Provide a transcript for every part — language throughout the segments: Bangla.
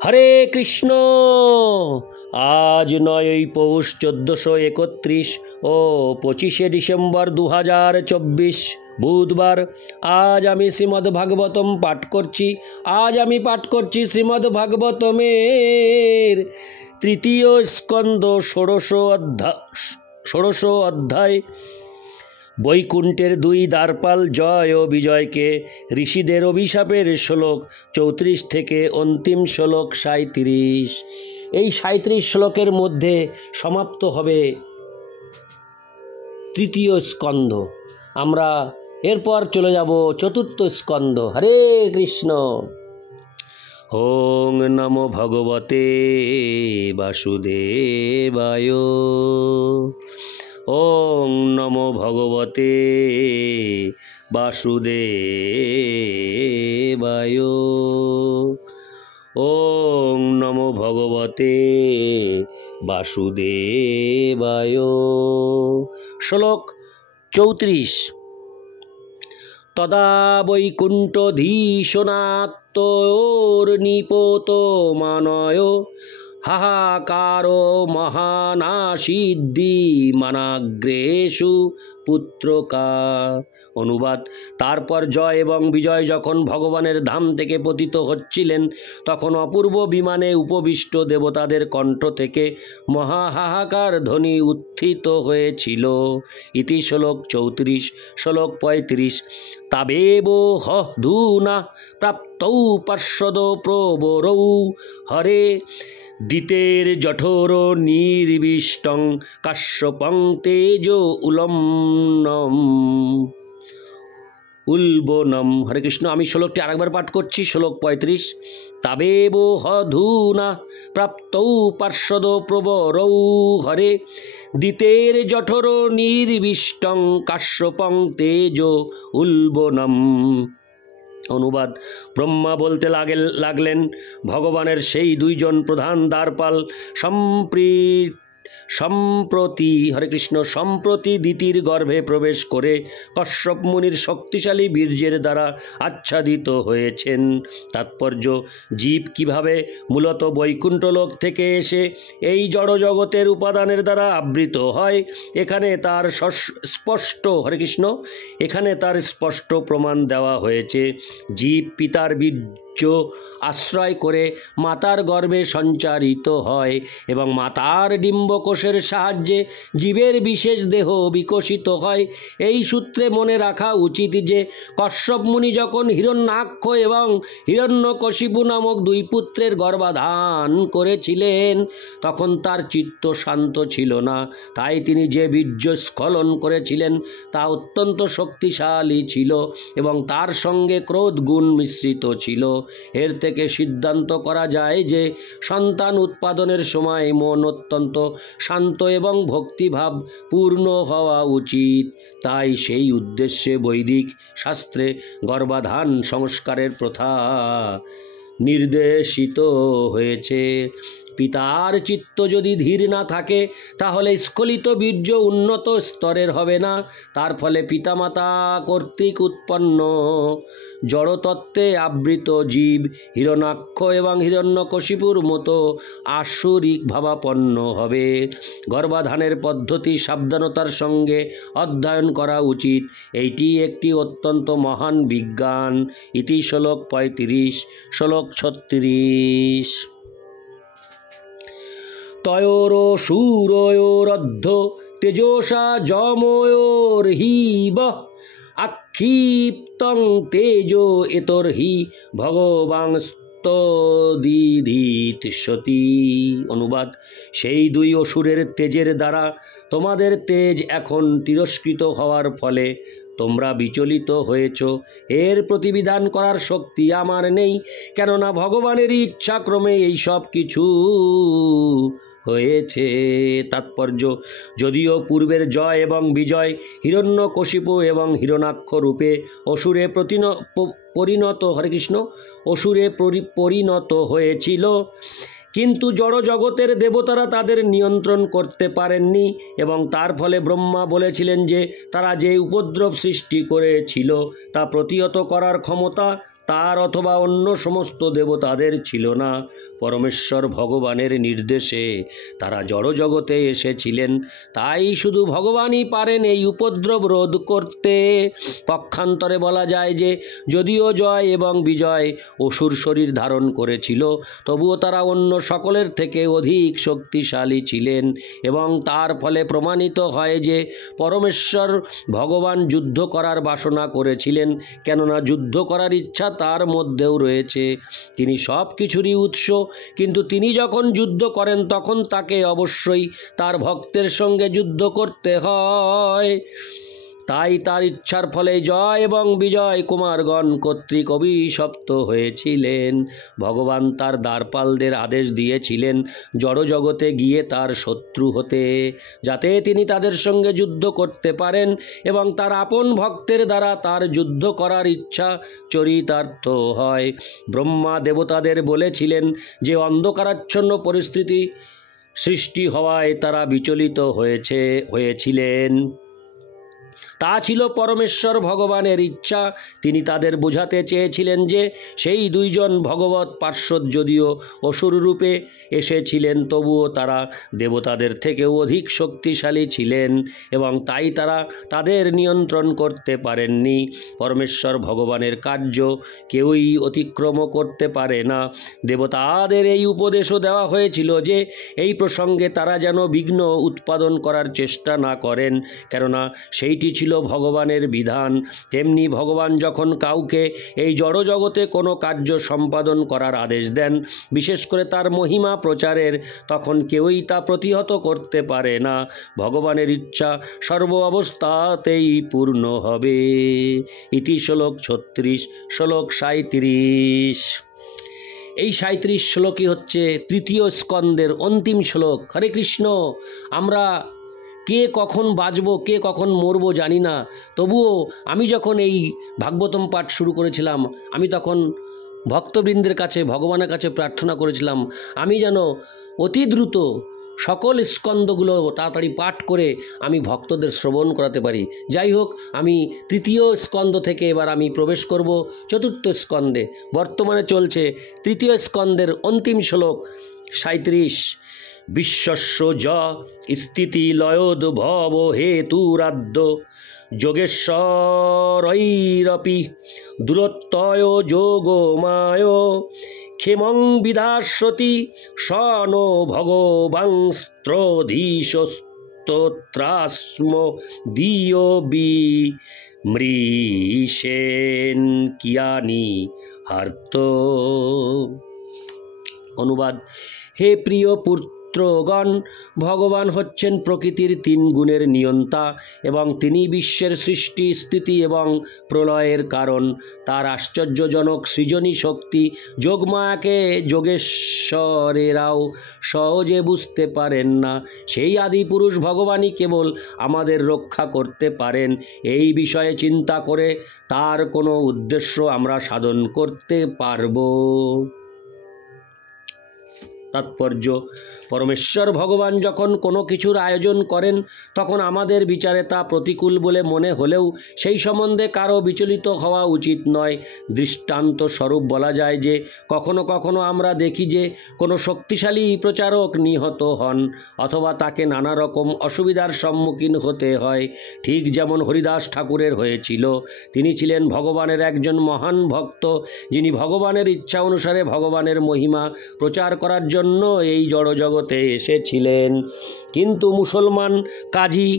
হরে কৃষ্ণ। আজ 9ই পৌষ 1431 ও 25শে ডিসেম্বর 2024 বুধবার। আজ আমি শ্রীমদ্ ভাগবতম পাঠ করছি। শ্রীমদ্ ভাগবতমের তৃতীয় স্কন্দ ষোড়শ অধ্যায় বৈকুণ্ঠের 2 দ্বারপাল জয় ও বিজয়কে ঋষিদের অভিশাপের শ্লোক 34 থেকে অন্তিম শ্লোক 37। এই 37 শ্লোকের মধ্যে সমাপ্ত হবে তৃতীয় স্কন্ধ। আমরা এরপর চলে যাব চতুর্থ স্কন্ধ। হরে কৃষ্ণ। ওং নমো ভগবতে বাসুদেবায়। ওং নমো ভগবতে বাসুদেবায়। ওং নমো ভগবতে বাসুদেবায়। শ্লোক 34। তদা বৈকুণ্ঠধীশনাত্তোর্নিপোত মানয় হাহাকারো মহানাসিদ্ধি মানাগ্রেষু পুত্রকা। অনুবাদ। তারপর জয় এবং বিজয় যখন ভগবানের ধাম থেকে পতিত হচ্ছিলেন, তখন অপূর্ব বিমানে উপবিষ্ট দেবতাদের কণ্ঠ থেকে মহাহাহাকার ধ্বনি উত্থিত হয়েছিল। ইতি শ্লোক 34। শ্লোক 35। তাবেব হধুনা প্রাপ্তৌ পার্শ্বদ প্রবরৌ হরে দিতের জঠোর নির্বিষ্টং কাশ্যপং তেজ উলবনম। হরে কৃষ্ণ। আমি শ্লোকটি আরেকবার পাঠ করছি। শ্লোক 35। তাবেব হধুনা প্রাপ্তৌ পার্শ্বদ প্রবরৌ হরে দিতের জঠোর নির্বিষ্টং কাশ্যপং তেজ উলবনম। অনুবাদ। ব্রহ্মা বলতে লাগলেন, ভগবানের সেই 2 জন প্রধান দ্বারপাল সম্প্রতি দিতির গর্ভে প্রবেশ করে কশ্যপ মুনির শক্তিশালী বীর্যের দ্বারা আচ্ছাদিত হয়েছেন। তাৎপর্য: জীব কিভাবে মূলত বৈকুণ্ঠলোক থেকে এসে এই জড় জগতের উপাদানের দ্বারা আবৃত হয়, এখানে তার স্পষ্ট প্রমাণ দেওয়া হয়েছে। জীব পিতার বীর্য আশ্রয় করে মাতার গর্ভে সঞ্চারিত হয় এবং মাতার ডিম্বকোষের সাহায্যে জীবের বিশেষ দেহ বিকশিত হয়। এই সূত্রে মনে রাখা উচিত যে কশ্যপ মুনি যখন হিরণ্যাক্ষ এবং হিরণ্যকশিপু নামক 2 পুত্রের গর্ভাধান করেছিলেন, তখন তার চিত্ত শান্ত ছিল না। তাই তিনি যে বীর্য স্খলন করেছিলেন তা অত্যন্ত শক্তিশালী ছিল এবং তার সঙ্গে ক্রোধ গুণ মিশ্রিত ছিল। এর থেকে সিদ্ধান্ত করা যায় যে সন্তান উৎপাদনের সময় মন অত্যন্ত শান্ত এবং ভক্তিভাব পূর্ণ হওয়া উচিত। তাই সেই উদ্দেশ্যে বৈদিক শাস্ত্রে গর্ভাধান সংস্কারের প্রথা নির্দেশিত হয়েছে। পিতার চিত্ত যদি ধীর না থাকে, তাহলে স্খলিত বীর্য উন্নত স্তরের হবে না। তার ফলে পিতামাতা কর্তৃক উৎপন্ন জড়তত্ত্বে আবৃত জীব হিরণ্যাক্ষ এবং হিরণ্যকশিপুর মতো আসুরিক ভাবাপন্ন হবে। গর্ভাধানের পদ্ধতি সাবধানতার সঙ্গে অধ্যয়ন করা উচিত। এইটি একটি অত্যন্ত মহান বিজ্ঞান। ইতি শ্লোক 35। শ্লোক 36। তয়োরসুরয়োরর্ধ তেজসা যময়োর্হিব আক্ষিপ্তং তেজো এতর্হি ভগবাংস্তদিধিষ্যতি। অনুবাদ। সেই 2 অসুরের তেজের দ্বারা তোমাদের তেজ এখন তিরস্কৃত হওয়ার ফলে তোমরা বিচলিত হয়েছ। এর প্রতিবিধান করার শক্তি আমার নেই, কেননা ভগবানেরই ইচ্ছাক্রমে এই সব কিছু হয়েছে। তাৎপর্য: যদিও পূর্বের জয় এবং বিজয় হিরণ্যকশিপু এবং হিরণ্যাক্ষ রূপে অসুরে পরিণত হয়েছিল, কিন্তু জড় জগতের দেবতারা তাদের নিয়ন্ত্রণ করতে পারেননি এবং তার ফলে ব্রহ্মা বলেছিলেন যে তারা যে উপদ্রব সৃষ্টি করেছিল তা প্রতিহত করার ক্ষমতা তার অথবা অন্য সমস্ত দেবতাদের ছিল না। পরমেশ্বর ভগবানের নির্দেশে তারা জড়জগতে এসেছিলেন। তাই শুধু ভগবানই পারেন এই উপদ্রব রোধ করতে। পক্ষান্তরে বলা যায় যে যদিও জয় এবং বিজয় অসুর শরীর ধারণ করেছিল, তবুও তারা অন্য সকলের থেকে অধিক শক্তিশালী ছিলেন, এবং তার ফলে প্রমাণিত হয় যে পরমেশ্বর ভগবান যুদ্ধ করার বাসনা করেছিলেন, কেননা যুদ্ধ করার ইচ্ছা তার মধ্যেও রয়েছে। তিনি সব কিছুরই উৎস, কিন্তু তিনি যখন যুদ্ধ করেন তখন তাকে অবশ্যই তার ভক্তের সঙ্গে যুদ্ধ করতে হয়। তাই তার ইচ্ছার ফলে জয় এবং বিজয় কুমারগণ কর্তৃক অভিশপ্ত হয়েছিলেন। ভগবান তার দ্বারপালদের আদেশ দিয়েছিলেন জড়জগতে গিয়ে তার শত্রু হতে, যাতে তিনি তাদের সঙ্গে যুদ্ধ করতে পারেন এবং তার আপন ভক্তের দ্বারা তার যুদ্ধ করার ইচ্ছা চরিতার্থ হয়। ব্রহ্মা দেবতাদের বলেছিলেন যে অন্ধকারাচ্ছন্ন পরিস্থিতি সৃষ্টি হওয়ায় তারা বিচলিত হয়েছিলেন। তা ছিল পরমেশ্বর ভগবানের ইচ্ছা। তিনি তাদের বোঝাতে চেয়েছিলেন যে সেই দুইজন ভগবৎ পার্শ্বদ যদিও অসুর রূপে এসেছিলেন, তবুও তারা দেবতাদের থেকেও অধিক শক্তিশালী ছিলেন এবং তাই তারা তাদের নিয়ন্ত্রণ করতে পারেননি। পরমেশ্বর ভগবানের কার্য কেউই অতিক্রম করতে পারে না। দেবতাদের এই উপদেশও দেওয়া হয়েছিল যে এই প্রসঙ্গে তারা যেন বিঘ্ন উৎপাদন করার চেষ্টা না করেন, কেননা সেইটি ছিল ভগবানের বিধান। তেমনি ভগবান যখন কাউকে এই জড়জগতে কোনো কার্য সম্পাদন করার আদেশ দেন, বিশেষ করে তার মহিমা প্রচারের, তখন কেউই তা প্রতিহত করতে পারে না। ভগবানের ইচ্ছা সর্ব অবস্থাতেই পূর্ণ হবে। ইতি শ্লোক 36, শ্লোক 37। এই 37 শ্লোকই হচ্ছে তৃতীয় স্কন্দের অন্তিম শ্লোক। হরে কৃষ্ণ। আমরা কে কখন বাঁচব, কে কখন মরব জানি না, তবুও আমি যখন এই ভাগবতম পাঠ শুরু করেছিলাম, আমি তখন ভক্তবৃন্দের কাছে ভগবানের কাছে প্রার্থনা করেছিলাম আমি যেন অতি দ্রুত সকল স্কন্দগুলো তাড়াতাড়ি পাঠ করে আমি ভক্তদের শ্রবণ করাতে পারি। যাই হোক, আমি তৃতীয় স্কন্দ থেকে এবার আমি প্রবেশ করব চতুর্থ স্কন্দে। বর্তমানে চলছে তৃতীয় স্কন্দের অন্তিম শ্লোক 37। বিশ্বস্য য স্থিতি লয়োদ্ভব হেতুরাদ্য যোগেশ্বরৈরপি দূরত্বয় যোগমায় ক্ষেমং বিধাস্যতি স নো ভগবাংস্ত্রধীশস্তোত্রাস্ম দিয় মৃষেন কিয়ানি হার্ত। অনুবাদ: হে প্রিয় পুত্রগণ, ভগবান হচ্ছেন প্রকৃতির 3 গুণের নিয়ন্তা এবং তিনি বিশ্বের সৃষ্টি, স্থিতি এবং প্রলয়ের কারণ। তার আশ্চর্যজনক সৃজনী শক্তি যোগমায়াকে যোগেশ্বরেরাও সহজে বুঝতে পারেন না। সেই আদিপুরুষ ভগবানই কেবল আমাদের রক্ষা করতে পারেন। এই বিষয়ে চিন্তা করে তার কোনো উদ্দেশ্য আমরা সাধন করতে পারব। তাৎপর্য: পরমেশ্বর ভগবান যখন কোনো কিছুর আয়োজন করেন তখন আমাদের বিচারে তা প্রতিকূল বলে মনে হলেও সেই সম্বন্ধে কারো বিচলিত হওয়া উচিত নয়। দৃষ্টান্ত স্বরূপ বলা যায় যে কখনো কখনো আমরা দেখি যে কোনো শক্তিশালী প্রচারক নিহত হন অথবা তাকে নানা রকম অসুবিধার সম্মুখীন হতে হয়, ঠিক যেমন হরিদাস ঠাকুরের হয়েছিল। তিনি ছিলেন ভগবানের একজন মহান ভক্ত, যিনি ভগবানের ইচ্ছা অনুসারে ভগবানের মহিমা প্রচার করার জন্য এই জড়জগতে এসেছিলেন। কিন্তু মুসলমান কাজী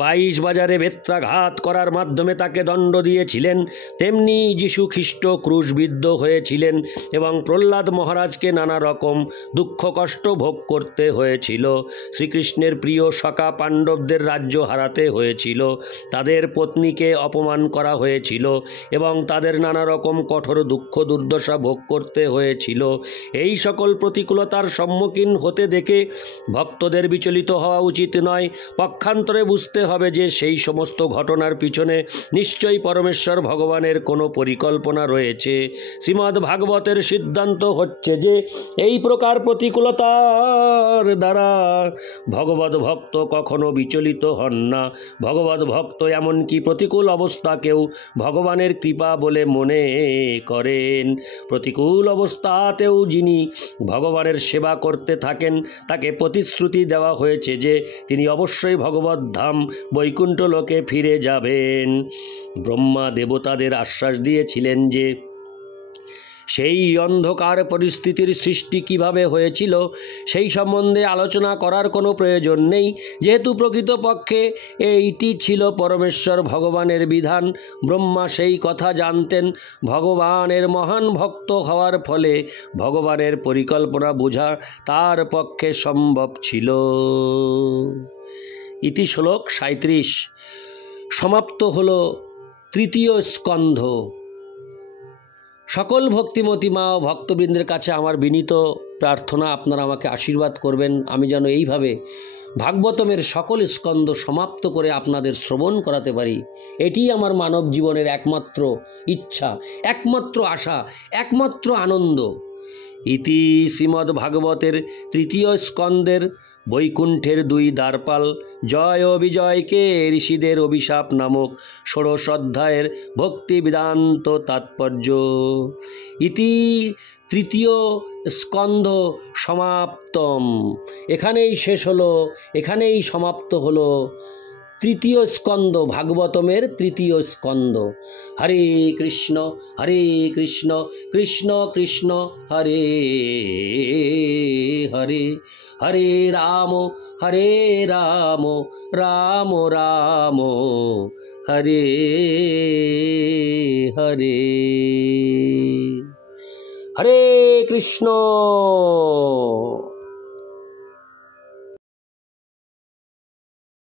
22 বাজারে বেত্রাঘাত করার মাধ্যমে তাকে দণ্ড দিয়েছিলেন। তেমনি যীশু খ্রিস্ট ক্রুশবিদ্ধ হয়েছিলেন এবং প্রহ্লাদ মহারাজকে নানা রকম দুঃখ কষ্ট ভোগ করতে হয়েছিল। শ্রীকৃষ্ণের প্রিয় সখা পাণ্ডবদের রাজ্য হারাতে হয়েছিল, তাদের পত্নীকে অপমান করা হয়েছিল এবং তাদের নানা রকম কঠোর দুঃখ দুর্দশা ভোগ করতে হয়েছিল। এই সকল প্রতিকূলতা বিপন্নতার সম্মুখীন হতে দেখে ভক্তদের বিচলিত হওয়া উচিত নয়। পক্ষান্তরে বুঝতে হবে যে সেই সমস্ত ঘটনার পিছনে নিশ্চয়ই পরমেশ্বর ভগবানের কোনো পরিকল্পনা রয়েছে। শ্রীমদ্ ভাগবতের সিদ্ধান্ত হচ্ছে যে এই প্রকার প্রতিকূলতার দ্বারা ভগবত ভক্ত কখনো বিচলিত হন না। ভগবত ভক্ত এমনকি প্রতিকূল অবস্থাকেও ভগবানের কৃপা বলে মনে করেন। প্রতিকূল অবস্থাতেও যিনি ভগবানের সেবা করতে থাকেন তাকে প্রতিশ্রুতি দেওয়া হয়েছে যে তিনি অবশ্যই ভগবত ধাম বৈকুণ্ঠ লোকে ফিরে যাবেন। ব্রহ্মা দেবতাদের আশ্বাস দিয়েছিলেন যে সেই অন্ধকার পরিস্থিতির সৃষ্টি কিভাবে হয়েছিল সেই সম্বন্ধে আলোচনা করার কোনো প্রয়োজন নেই, যেহেতু প্রকৃতপক্ষে এইটি ছিল পরমেশ্বর ভগবানের বিধান। ব্রহ্মা সেই কথা জানতেন। ভগবানের মহান ভক্ত হওয়ার ফলে ভগবানের পরিকল্পনা বোঝা তার পক্ষে সম্ভব ছিল। ইতি শ্লোক 37। সমাপ্ত হল তৃতীয় স্কন্ধ। সকল ভক্তিমতী মা ও ভক্তবৃন্দের কাছে আমার বিনীত প্রার্থনা, আপনারা আমাকে আশীর্বাদ করবেন আমি যেন এইভাবে ভাগবতমের সকল স্কন্ধ সমাপ্ত করে আপনাদের শ্রবণ করাতে পারি। এটি আমার মানব জীবনের একমাত্র ইচ্ছা, একমাত্র আশা, একমাত্র আনন্দ। ইতি শ্রীমদ্ ভাগবতের তৃতীয় স্কন্ধের বৈকুণ্ঠের 2 দ্বারপাল জয় ও বিজয়কে ঋষিদের অভিশাপ নামক ষোড়শ অধ্যায়ের ভক্তি বেদান্ত তাৎপর্য। ইতি তৃতীয় স্কন্ধ সমাপ্তম। এখানেই শেষ হলো, এখানেই সমাপ্ত হলো তৃতীয় স্কন্ধ, ভাগবতমের তৃতীয় স্কন্ধ। হরে কৃষ্ণ কৃষ্ণ কৃষ্ণ হরে হরে, হরে রাম রাম রাম হরে হরে। হরে কৃষ্ণ।